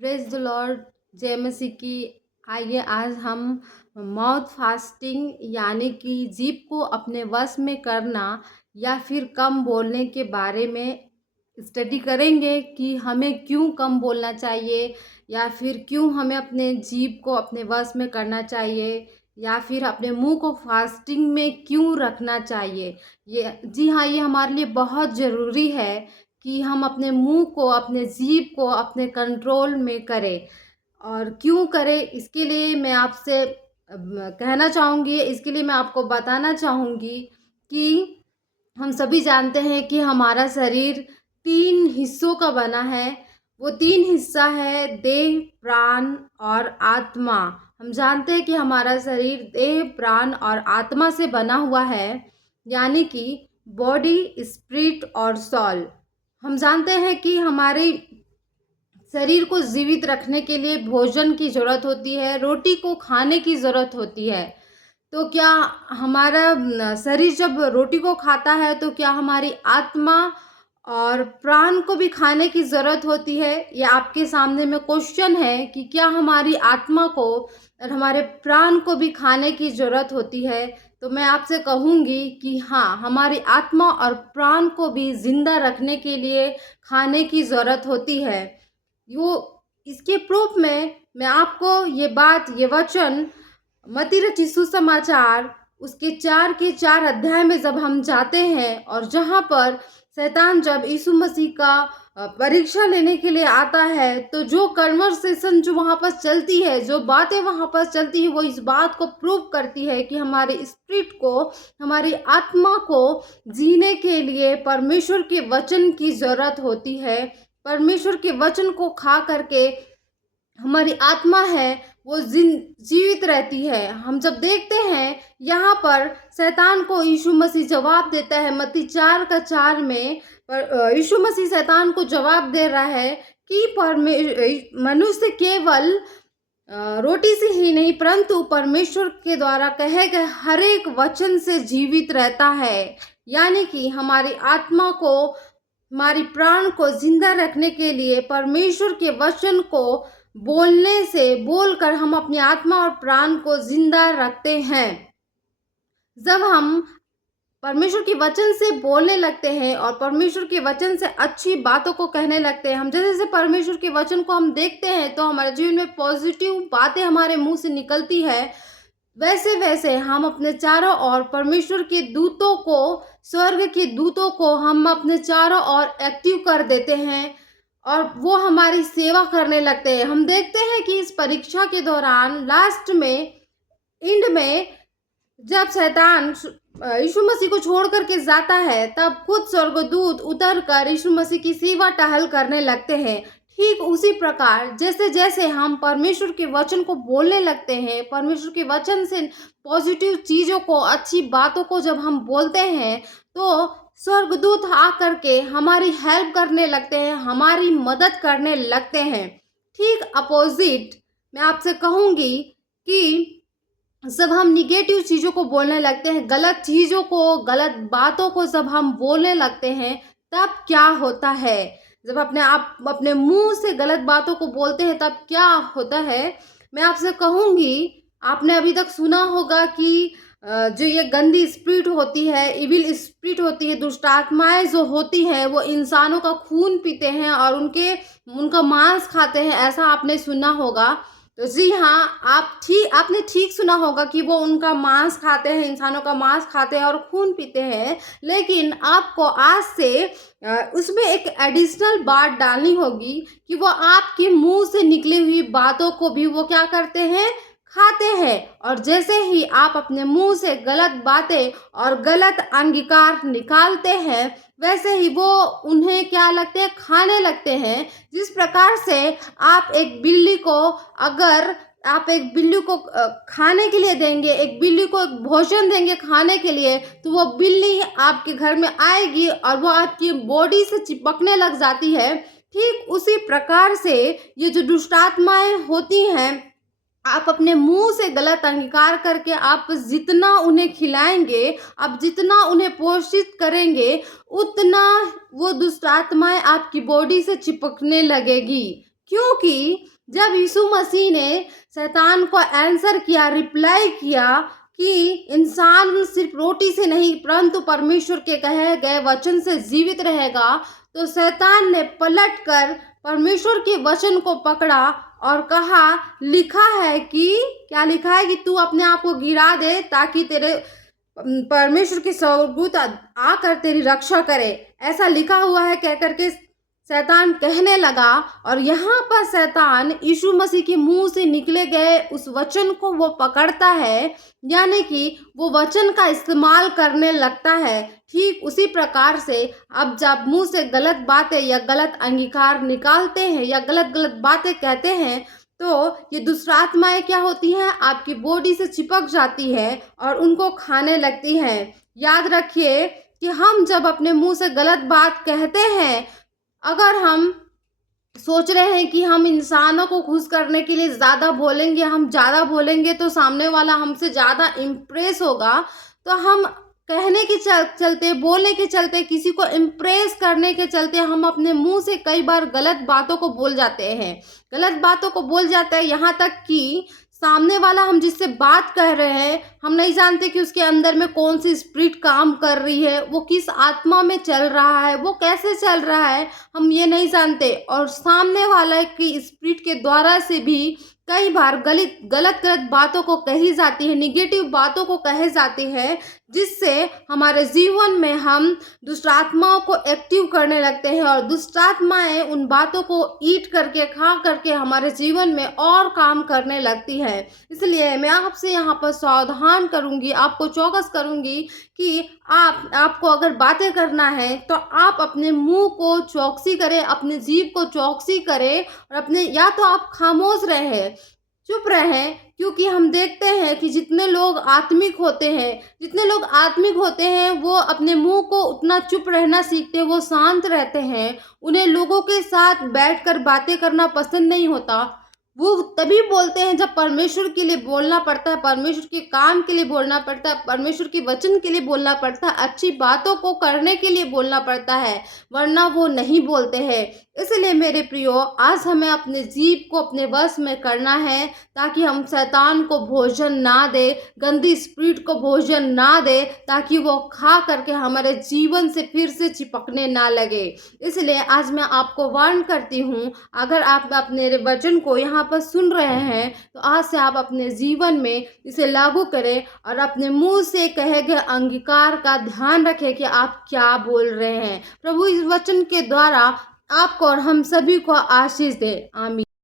Praise the Lord. जय मसीह की। आइए आज हम माउथ फास्टिंग यानी कि जीभ को अपने वश में करना या फिर कम बोलने के बारे में स्टडी करेंगे कि हमें क्यों कम बोलना चाहिए या फिर क्यों हमें अपने जीभ को अपने वश में करना चाहिए या फिर अपने मुंह को फास्टिंग में क्यों रखना चाहिए। ये जी हाँ, ये हमारे लिए बहुत ज़रूरी है कि हम अपने मुंह को, अपने जीभ को अपने कंट्रोल में करें। और क्यों करें, इसके लिए मैं आपसे कहना चाहूँगी, इसके लिए मैं आपको बताना चाहूँगी कि हम सभी जानते हैं कि हमारा शरीर 3 हिस्सों का बना है। वो 3 हिस्सा है देह, प्राण और आत्मा। हम जानते हैं कि हमारा शरीर देह, प्राण और आत्मा से बना हुआ है, यानी कि बॉडी, स्पिरिट और सोल। हम जानते हैं कि हमारे शरीर को जीवित रखने के लिए भोजन की ज़रूरत होती है, रोटी को खाने की ज़रूरत होती है। तो क्या हमारा शरीर जब रोटी को खाता है तो क्या हमारी आत्मा और प्राण को भी खाने की ज़रूरत होती है? ये आपके सामने में क्वेश्चन है कि क्या हमारी आत्मा को और हमारे प्राण को भी खाने की ज़रूरत होती है? तो मैं आपसे कहूँगी कि हाँ, हमारी आत्मा और प्राण को भी ज़िंदा रखने के लिए खाने की ज़रूरत होती है। यो इसके प्रूफ में मैं आपको ये बात, ये वचन मत्ती रचित सुसमाचार उसके 4 के 4 अध्याय में जब हम जाते हैं और जहाँ पर शैतान जब यीशु मसीह का परीक्षा लेने के लिए आता है, तो जो कन्वर्सेशन जो वहाँ पर चलती है, जो बातें वहाँ पर चलती है, वो इस बात को प्रूव करती है कि हमारे स्पिरिट को, हमारी आत्मा को जीने के लिए परमेश्वर के वचन की ज़रूरत होती है। परमेश्वर के वचन को खा करके हमारी आत्मा है वो जीवित रहती है। हम जब देखते हैं यहाँ पर शैतान को यीशु मसीह जवाब देता है मत्ती 4 का 4 में, पर यीशु मसीह शैतान को जवाब दे रहा है कि मनुष्य केवल रोटी से ही नहीं परंतु परमेश्वर के द्वारा कहे गए हर एक वचन से जीवित रहता है। यानी कि हमारी आत्मा को, हमारी प्राण को जिंदा रखने के लिए परमेश्वर के वचन को बोलने से, बोलकर हम अपनी आत्मा और प्राण को जिंदा रखते हैं। जब हम परमेश्वर के वचन से बोलने लगते हैं और परमेश्वर के वचन से अच्छी बातों को कहने लगते हैं, हम जैसे जैसे परमेश्वर के वचन को हम देखते हैं तो हमारे जीवन में पॉजिटिव बातें हमारे मुंह से निकलती है। वैसे वैसे हम अपने चारों ओर परमेश्वर के दूतों को, स्वर्ग के दूतों को हम अपने चारों ओर एक्टिव कर देते हैं और वो हमारी सेवा करने लगते हैं। हम देखते हैं कि इस परीक्षा के दौरान लास्ट में, एंड में, जब शैतान यीशु मसीह को छोड़ करके जाता है, तब खुद स्वर्गदूत उतर कर यीशु मसीह की सेवा टहल करने लगते हैं। ठीक उसी प्रकार जैसे जैसे हम परमेश्वर के वचन को बोलने लगते हैं, परमेश्वर के वचन से पॉजिटिव चीज़ों को, अच्छी बातों को जब हम बोलते हैं, तो स्वर्गदूत आ करके हमारी हेल्प करने लगते हैं, हमारी मदद करने लगते हैं। ठीक अपोजिट मैं आपसे कहूँगी कि जब हम निगेटिव चीज़ों को बोलने लगते हैं, गलत चीज़ों को, गलत बातों को जब हम बोलने लगते हैं, तब क्या होता है? जब आप अपने मुंह से गलत बातों को बोलते हैं तब क्या होता है? मैं आपसे कहूँगी, आपने अभी तक सुना होगा कि जो ये गंदी स्पिरिट होती है, इविल स्पिरिट होती है, दुष्ट आत्माएं जो होती हैं, वो इंसानों का खून पीते हैं और उनका मांस खाते हैं, ऐसा आपने सुना होगा। तो जी हाँ, आपने ठीक सुना होगा कि वो उनका मांस खाते हैं, इंसानों का मांस खाते हैं और खून पीते हैं। लेकिन आपको आज से उसमें एक एडिशनल बात डालनी होगी कि वो आपके मुंह से निकली हुई बातों को भी वो क्या करते हैं? खाते हैं। और जैसे ही आप अपने मुंह से गलत बातें और गलत अंगीकार निकालते हैं, वैसे ही वो उन्हें क्या लगते हैं? खाने लगते हैं। जिस प्रकार से अगर आप एक बिल्ली को खाने के लिए देंगे, एक बिल्ली को एक भोजन देंगे खाने के लिए, तो वो बिल्ली आपके घर में आएगी और वो आपकी बॉडी से चिपकने लग जाती है। ठीक उसी प्रकार से ये जो दुष्ट आत्माएं होती हैं, आप अपने मुंह से गलत अंगीकार करके आप जितना उन्हें खिलाएंगे, आप जितना उन्हें पोषित करेंगे, उतना वो दुष्ट आत्माएं आपकी बॉडी से चिपकने लगेगी। क्योंकि जब यीशु मसीह ने शैतान को आंसर किया, रिप्लाई किया कि इंसान सिर्फ रोटी से नहीं परंतु परमेश्वर के कहे गए वचन से जीवित रहेगा, तो शैतान ने पलटकर परमेश्वर के वचन को पकड़ा और कहा, लिखा है कि क्या लिखा है कि तू अपने आप को गिरा दे ताकि तेरे परमेश्वर की स्वर्गदूत आकर तेरी रक्षा करे, ऐसा लिखा हुआ है कह करके शैतान कहने लगा। और यहाँ पर शैतान यीशु मसीह के मुंह से निकले गए उस वचन को वो पकड़ता है, यानी कि वो वचन का इस्तेमाल करने लगता है। ठीक उसी प्रकार से अब जब मुंह से गलत बातें या गलत अंगीकार निकालते हैं या गलत गलत बातें कहते हैं, तो ये दुष्टात्माएं क्या होती हैं, आपकी बॉडी से चिपक जाती है और उनको खाने लगती हैं। याद रखिए कि हम जब अपने मुंह से गलत बात कहते हैं, अगर हम सोच रहे हैं कि हम इंसानों को खुश करने के लिए ज़्यादा बोलेंगे, हम ज़्यादा बोलेंगे तो सामने वाला हमसे ज़्यादा इम्प्रेस होगा, तो हम कहने के चलते, बोलने के चलते, किसी को इम्प्रेस करने के चलते हम अपने मुंह से कई बार गलत बातों को बोल जाते हैं। गलत बातों को बोल जाते हैं, यहाँ तक कि सामने वाला हम जिससे बात कर रहे हैं, हम नहीं जानते कि उसके अंदर में कौन सी स्पिरिट काम कर रही है, वो किस आत्मा में चल रहा है, वो कैसे चल रहा है, हम ये नहीं जानते। और सामने वाला की स्पिरिट के द्वारा से भी कई बार गलत गलत बातों को कही जाती है, निगेटिव बातों को कहे जाती है, जिससे हमारे जीवन में हम दुष्ट आत्माओं को एक्टिव करने लगते हैं और दुष्ट आत्माएं उन बातों को ईट करके, खा करके हमारे जीवन में और काम करने लगती है। इसलिए मैं आपसे यहाँ पर सावधान करूँगी, आपको चौकस करूँगी कि आपको अगर बातें करना है तो आप अपने मुंह को चौकसी करें, अपने जीभ को चौकसी करें और अपने, या तो आप खामोश रहें, चुप रहें। क्योंकि हम देखते हैं कि जितने लोग आत्मिक होते हैं वो अपने मुंह को उतना चुप रहना सीखते हैं, वो शांत रहते हैं, उन्हें लोगों के साथ बैठकर बातें करना पसंद नहीं होता। वो तभी बोलते हैं जब परमेश्वर के लिए बोलना पड़ता है, परमेश्वर के काम के लिए बोलना पड़ता है, परमेश्वर के वचन के लिए बोलना पड़ता है, अच्छी बातों को करने के लिए बोलना पड़ता है, वरना वो नहीं बोलते हैं। इसलिए मेरे प्रियो, आज हमें अपने जीभ को अपने वश में करना है ताकि हम शैतान को भोजन ना दे, गंदी स्पिरिट को भोजन ना दे, ताकि वो खा करके हमारे जीवन से फिर से चिपकने ना लगे। इसलिए आज मैं आपको वार्न करती हूँ, अगर आप अपने वचन को यहाँ पर सुन रहे हैं तो आज से आप अपने जीवन में इसे लागू करें और अपने मुंह से कहे गए अंगीकार का ध्यान रखें कि आप क्या बोल रहे हैं। प्रभु इस वचन के द्वारा आपको और हम सभी को आशीष दे। आमीन।